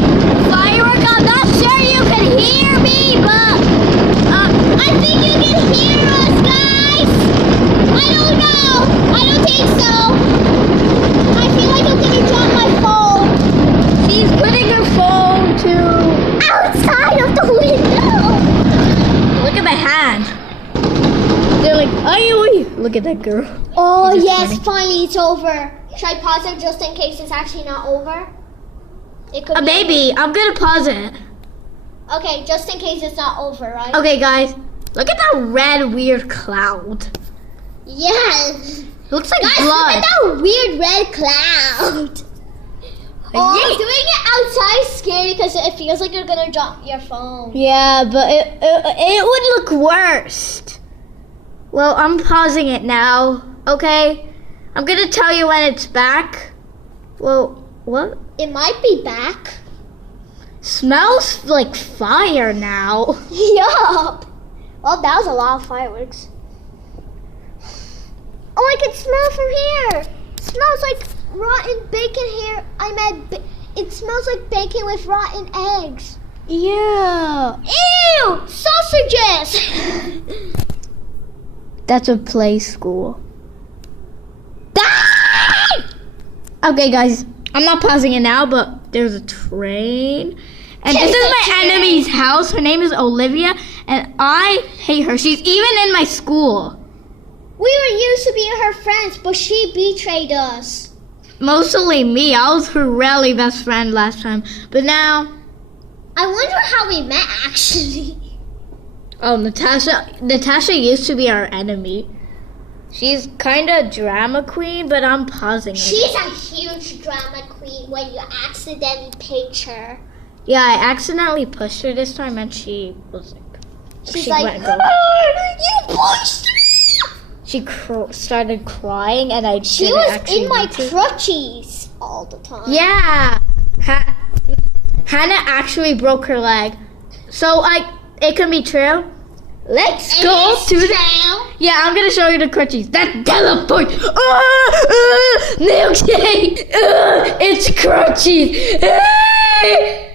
big firework. I'm not sure you can hear me, but I think you can hear us, guys. I don't know. I don't think so. I feel like I'm gonna drop my phone. she's putting her phone to. Outside of the window. Look at my hand. They're like, look at that girl. Oh, It's just yes, funny. finally it's over. Should I pause it just in case it's actually not over? It could be. Maybe. I'm gonna pause it. Okay, just in case it's not over, right? Okay, guys. Look at that red weird cloud. Yes. Looks like Guys, blood. look at that weird red cloud. Oh, Yeet. doing it outside is scary because it feels like you're gonna drop your phone. Yeah, but it would look worse. Well, I'm pausing it now, okay? I'm gonna tell you when it's back. Well, what? It might be back. Smells like fire now. Yup. Well, that was a lot of fireworks. Oh, I can smell from here. It smells like rotten bacon here. It smells like bacon with rotten eggs. Yeah. Ew! Sausages! That's a play school. Okay, guys, I'm not pausing it now, but there's a train. And this is my enemy's house. Her name is Olivia, and I hate her. She's even in my school. We were used to be her friends, but she betrayed us. Mostly me. I was her really best friend last time. But now, I wonder how we met, actually. oh, Natasha used to be our enemy. She's kind of drama queen, but I'm pausing it. She's a huge drama queen when you accidentally pinch her. Yeah, I accidentally pushed her this time, and she was like, She's she like, let go. you pushed me! She started crying, and I She didn't was actually in my mean to. crutches all the time. Yeah, Hannah actually broke her leg, so it can be true. Let's go to the. Yeah, I'm gonna show you the crutches. That teleport. Milkshake. It's crutches.